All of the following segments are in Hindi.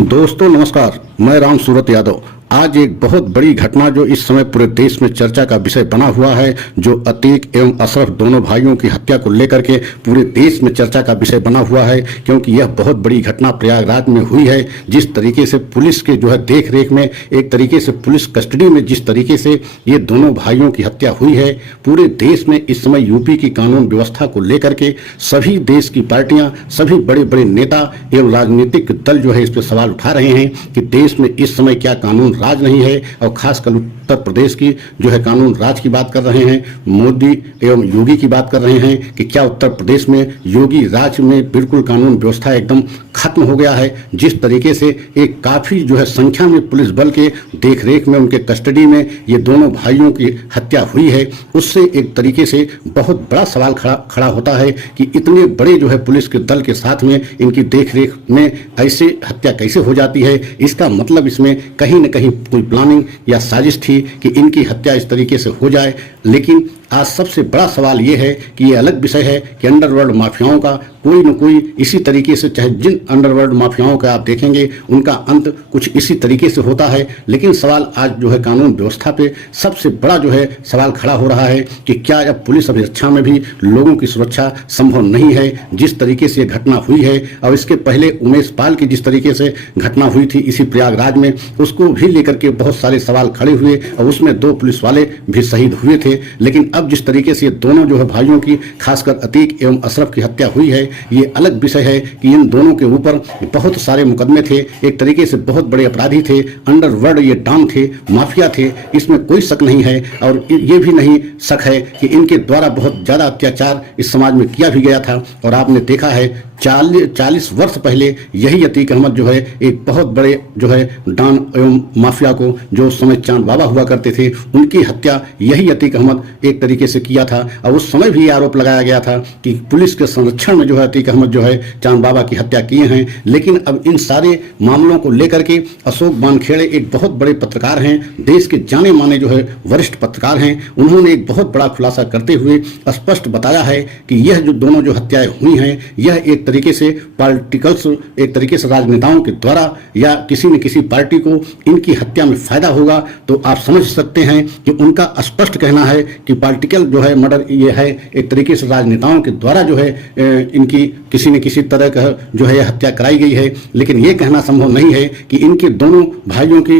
दोस्तों नमस्कार, मैं राम सूरत यादव। आज एक बहुत बड़ी घटना जो इस समय पूरे देश में चर्चा का विषय बना हुआ है, जो अतीक एवं अशरफ दोनों भाइयों की हत्या को लेकर के पूरे देश में चर्चा का विषय बना हुआ है, क्योंकि यह बहुत बड़ी घटना प्रयागराज में हुई है। जिस तरीके से पुलिस के जो है देख रेख में, एक तरीके से पुलिस कस्टडी में जिस तरीके से ये दोनों भाइयों की हत्या हुई है, पूरे देश में इस समय यूपी की कानून व्यवस्था को लेकर के सभी देश की पार्टियां, सभी बड़े बड़े नेता एवं राजनीतिक दल जो है इस पर सवाल उठा रहे हैं कि देश में इस समय क्या कानून राज नहीं है। और खासकर उत्तर प्रदेश की जो है कानून राज की बात कर रहे हैं, मोदी एवं योगी की बात कर रहे हैं कि क्या उत्तर प्रदेश में योगी राज में बिल्कुल कानून व्यवस्था एकदम खत्म हो गया है। जिस तरीके से एक काफी जो है संख्या में पुलिस बल के देखरेख में, उनके कस्टडी में ये दोनों भाइयों की हत्या हुई है, उससे एक तरीके से बहुत बड़ा सवाल खड़ा होता है कि इतने बड़े जो है पुलिस के दल के साथ में इनकी देखरेख में ऐसे हत्या कैसे हो जाती है। इसका मतलब इसमें कहीं न कहीं कोई प्लानिंग या साजिश थी कि इनकी हत्या इस तरीके से हो जाए। लेकिन आज सबसे बड़ा सवाल ये है कि ये अलग विषय है कि अंडरवर्ल्ड माफियाओं का कोई न कोई इसी तरीके से, चाहे जिन अंडरवर्ल्ड माफियाओं का आप देखेंगे उनका अंत कुछ इसी तरीके से होता है। लेकिन सवाल आज जो है कानून व्यवस्था पे सबसे बड़ा जो है सवाल खड़ा हो रहा है कि क्या अब पुलिस अभिरक्षा में भी लोगों की सुरक्षा संभव नहीं है। जिस तरीके से घटना हुई है, और इसके पहले उमेश पाल की जिस तरीके से घटना हुई थी इसी प्रयागराज में, उसको भी लेकर के बहुत सारे सवाल खड़े हुए और उसमें 2 पुलिस वाले भी शहीद हुए थे। लेकिन अब जिस तरीके से ये दोनों जो है भाइयों की, खासकर अतीक एवं अशरफ की हत्या हुई है, ये अलग विषय है कि इन दोनों के ऊपर बहुत सारे मुकदमे थे। एक तरीके से बहुत बड़े अपराधी थे, अंडरवर्ल्ड ये डॉन थे, माफिया थे, इसमें कोई शक नहीं है। और ये भी नहीं शक है कि इनके द्वारा बहुत ज़्यादा अत्याचार इस समाज में किया भी गया था। और आपने देखा है 40 वर्ष पहले यही अतीक अहमद जो है एक बहुत बड़े जो है डॉन एवं माफिया को, जो उस समय चांद बाबा हुआ करते थे, उनकी हत्या यही अतीक अहमद एक तरीके से किया था। और उस समय भी आरोप लगाया गया था कि पुलिस के संरक्षण में जो है अतीक अहमद जो है चांद बाबा की हत्या किए हैं। लेकिन अब इन सारे मामलों को लेकर के अशोक वानखेड़े एक बहुत बड़े पत्रकार हैं, देश के जाने माने जो है वरिष्ठ पत्रकार हैं, उन्होंने एक बहुत बड़ा खुलासा करते हुए स्पष्ट बताया है कि यह जो दोनों जो हत्याएं हुई हैं, यह एक तरीके से पॉलिटिकल्स, एक तरीके से राजनेताओं के द्वारा या किसी न किसी पार्टी को इनकी हत्या में फायदा होगा। तो आप समझ सकते हैं कि उनका स्पष्ट कहना है कि पॉलिटिकल जो है मर्डर ये है, एक तरीके से राजनेताओं के द्वारा जो है इनकी किसी न किसी तरह का जो है हत्या कराई गई है। लेकिन ये कहना संभव नहीं है कि इनके दोनों भाइयों की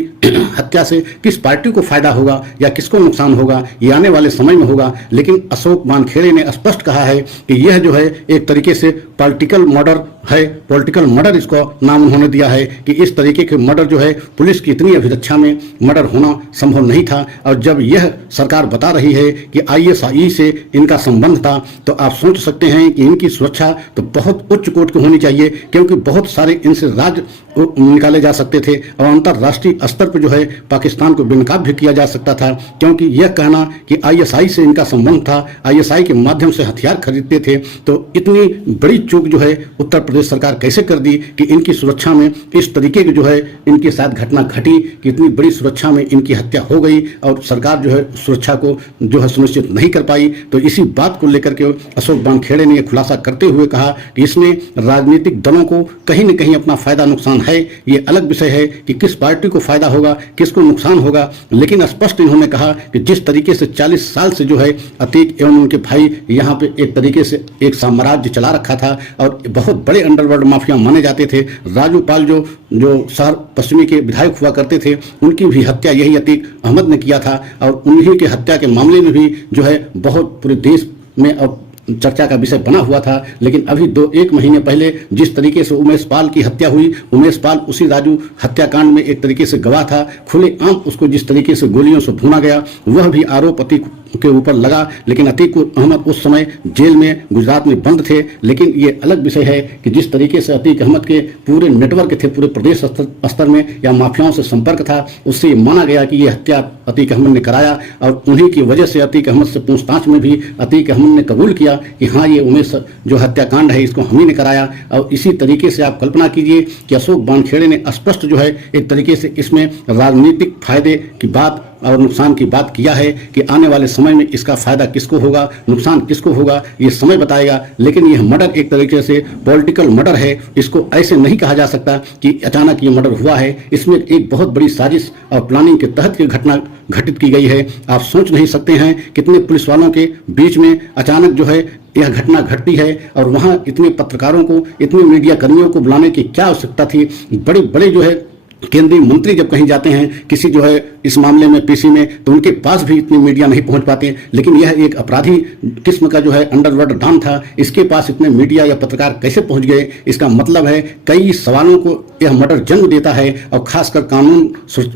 हत्या से किस पार्टी को फायदा होगा या किसको नुकसान होगा, ये आने वाले समय में होगा। लेकिन अशोक वानखेड़े ने स्पष्ट कहा है कि यह जो है एक तरीके से पॉलिटिकल मर्डर है, पॉलिटिकल मर्डर इसको नाम उन्होंने दिया है कि इस तरीके के मर्डर जो है पुलिस की इतनी अभिरक्षा में मर्डर होना संभव नहीं था। और जब यह सरकार बता रही है कि ISI से इनका संबंध था, तो आप सोच सकते हैं कि इनकी सुरक्षा तो बहुत उच्च कोटि की होनी चाहिए, क्योंकि बहुत सारे इनसे राज निकाले जा सकते थे और अंतर्राष्ट्रीय स्तर पर जो है पाकिस्तान को बेनकाब भी किया जा सकता था। क्योंकि यह कहना कि ISI से इनका संबंध था, ISI के माध्यम से हथियार खरीदते थे, तो इतनी बड़ी चूक जो है उत्तर प्रदेश सरकार कैसे कर दी कि इनकी सुरक्षा में इस तरीके की जो है इनके साथ घटना घटी कि इतनी बड़ी सुरक्षा में इनकी हत्या हो गई और सरकार जो है सुरक्षा को जो है सुनिश्चित नहीं कर पाई। तो इसी बात को लेकर के अशोक वानखेड़े ने खुलासा करते हुए कहा कि इसमें राजनीतिक दलों को कहीं न कहीं अपना फायदा नुकसान है। ये अलग विषय है कि किस पार्टी को फायदा होगा, किसको नुकसान होगा। लेकिन स्पष्ट इन्होंने कहा कि जिस तरीके से 40 साल से जो है अतीक एवं उनके भाई यहाँ पे एक तरीके से एक साम्राज्य चला रखा था और बहुत बड़े अंडरवर्ल्ड माफिया माने जाते थे। राजू पाल जो शहर पश्चिमी के विधायक हुआ करते थे, उनकी भी हत्या यही अतीक अहमद ने किया था। और उन्हीं के हत्या के मामले में भी जो है बहुत पूरे देश में अब चर्चा का विषय बना हुआ था। लेकिन अभी 1 महीने पहले जिस तरीके से उमेश पाल की हत्या हुई, उमेश पाल उसी राजू हत्याकांड में एक तरीके से गवाह था, खुलेआम उसको जिस तरीके से गोलियों से भूना गया, वह भी आरोप अतीक के ऊपर लगा। लेकिन अतीक अहमद उस समय जेल में गुजरात में बंद थे। लेकिन ये अलग विषय है कि जिस तरीके से अतीक अहमद के पूरे नेटवर्क थे, पूरे प्रदेश स्तर में या माफियाओं से संपर्क था, उससे माना गया कि ये हत्या अतीक अहमद ने कराया। और उन्हीं की वजह से अतीक अहमद से पूछताछ में भी अतीक अहमद ने कबूल किया कि हाँ, ये उमेश जो हत्याकांड है इसको हम ही ने कराया। और इसी तरीके से आप कल्पना कीजिए कि अशोक वानखेड़े ने स्पष्ट जो है एक तरीके से इसमें राजनीतिक फायदे की बात और नुकसान की बात किया है कि आने वाले समय में इसका फायदा किसको होगा, नुकसान किसको होगा, ये समय बताएगा। लेकिन यह मर्डर एक तरीके से पॉलिटिकल मर्डर है, इसको ऐसे नहीं कहा जा सकता कि अचानक ये मर्डर हुआ है। इसमें एक बहुत बड़ी साजिश और प्लानिंग के तहत ये घटना घटित की गई है। आप सोच नहीं सकते हैं कितने पुलिस वालों के बीच में अचानक जो है यह घटना घटती है, और वहां इतने पत्रकारों को, इतने मीडिया कर्मियों को बुलाने की क्या आवश्यकता थी। बड़े बड़े जो है केंद्रीय मंत्री जब कहीं जाते हैं किसी जो है इस मामले में पीसी में, तो उनके पास भी इतनी मीडिया नहीं पहुंच पाते। लेकिन यह एक अपराधी किस्म का जो है अंडरवर्ल्ड डॉन था, इसके पास इतने मीडिया या पत्रकार कैसे पहुंच गए? इसका मतलब है कई सवालों को यह मर्डर जन्म देता है, और खासकर कानून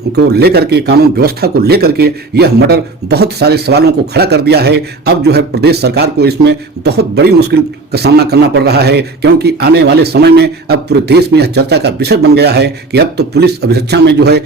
को लेकर के, कानून व्यवस्था को लेकर के यह मर्डर बहुत सारे सवालों को खड़ा कर दिया है। अब जो है प्रदेश सरकार को इसमें बहुत बड़ी मुश्किल का सामना करना पड़ रहा है, क्योंकि आने वाले समय में अब पूरे देश में यह चर्चा का विषय बन गया है कि अब तो पुलिस अभिरक्षा में जो है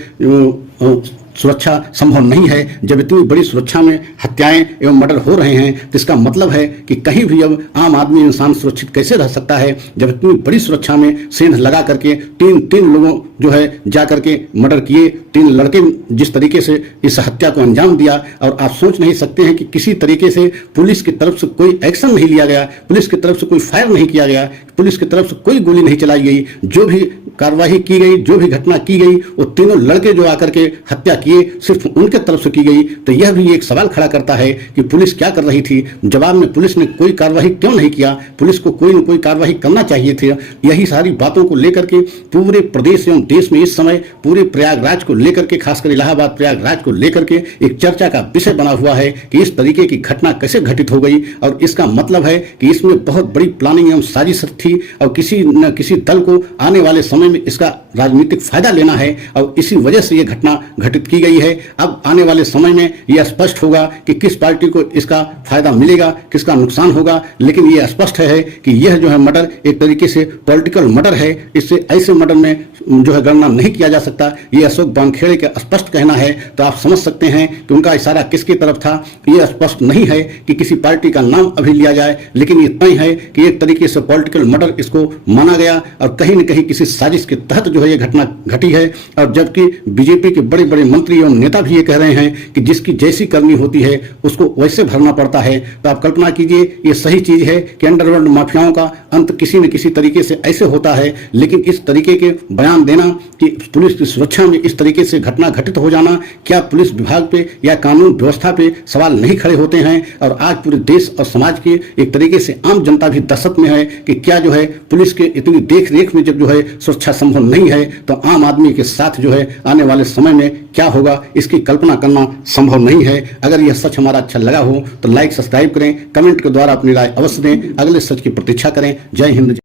सुरक्षा संभव नहीं है। जब इतनी बड़ी सुरक्षा में हत्याएं एवं मर्डर हो रहे हैं तो इसका मतलब है कि कहीं भी अब आम आदमी इंसान सुरक्षित कैसे रह सकता है, जब इतनी बड़ी सुरक्षा में सेंध लगा करके तीन लोगों जो है जा करके मर्डर किए, 3 लड़के जिस तरीके से इस हत्या को अंजाम दिया। और आप सोच नहीं सकते हैं कि किसी तरीके से पुलिस की तरफ से कोई एक्शन नहीं लिया गया, पुलिस की तरफ से कोई फायर नहीं किया गया, पुलिस की तरफ से कोई गोली नहीं चलाई गई। जो भी कार्रवाई की गई, जो भी घटना की गई, वो तीनों लड़के जो आकर के हत्या किए सिर्फ उनके तरफ से की गई। तो यह भी एक सवाल खड़ा करता है कि पुलिस क्या कर रही थी। जवाब में पुलिस ने कोई कार्रवाई क्यों नहीं किया? पुलिस को कोई न कोई कार्रवाई करना चाहिए थी। यही सारी बातों को लेकर के पूरे प्रदेश एवं देश में इस समय पूरे प्रयागराज को लेकर के, खासकर इलाहाबाद प्रयागराज को लेकर के एक चर्चा का विषय बना हुआ है कि इस तरीके की घटना कैसे घटित हो गई। और इसका मतलब है कि इसमें बहुत बड़ी प्लानिंग एवं साजिश थी, और किसी न किसी दल को आने वाले समय में इसका राजनीतिक फायदा लेना है, और इसी वजह से यह घटना घटित की गई है। अब आने वाले समय में यह स्पष्ट होगा कि किस पार्टी को इसका फायदा मिलेगा, किसका नुकसान होगा। लेकिन यह स्पष्ट है कि यह जो है मर्डर एक तरीके से पॉलिटिकल मर्डर है। इससे ऐसे मर्डर में जो है गणना नहीं किया जा सकता। यह अशोक वानखेड़े का स्पष्ट कहना है। तो आप समझ सकते हैं कि उनका इशारा किसकी तरफ था। यह स्पष्ट नहीं है कि किसी पार्टी का नाम अभी लिया जाए, लेकिन इतना ही है कि एक तरीके से पॉलिटिकल मर्डर इसको माना गया, और कहीं न कहीं किसी साजिश के तहत जो है यह घटना घटी है। और जबकि बीजेपी के बड़े बड़े मंत्री एवं नेता भी ये कह रहे हैं कि जिसकी जैसी करनी होती है उसको वैसे भरना पड़ता है। तो आप कल्पना कीजिए, ये सही चीज है कि अंडरवर्ल्ड माफियाओं का अंत किसी न किसी तरीके से ऐसे होता है। लेकिन इस तरीके के बयान देना कि पुलिस की सुरक्षा में इस तरीके से घटना घटित हो जाना, क्या पुलिस विभाग पे या कानून व्यवस्था पे सवाल नहीं खड़े होते हैं? और आज पूरे देश और समाज के एक तरीके से आम जनता भी दहशत में है कि क्या जो है पुलिस के इतनी देख रेख में जब जो है सुरक्षा संभव नहीं है, तो आम आदमी के साथ जो है आने वाले समय में क्या होगा, इसकी कल्पना करना संभव नहीं है। अगर यह सच हमारा अच्छा लगा हो तो लाइक, सब्सक्राइब करें, कमेंट के द्वारा अपनी राय अवश्य दें। अगले सच की प्रतीक्षा करें। जय हिंद।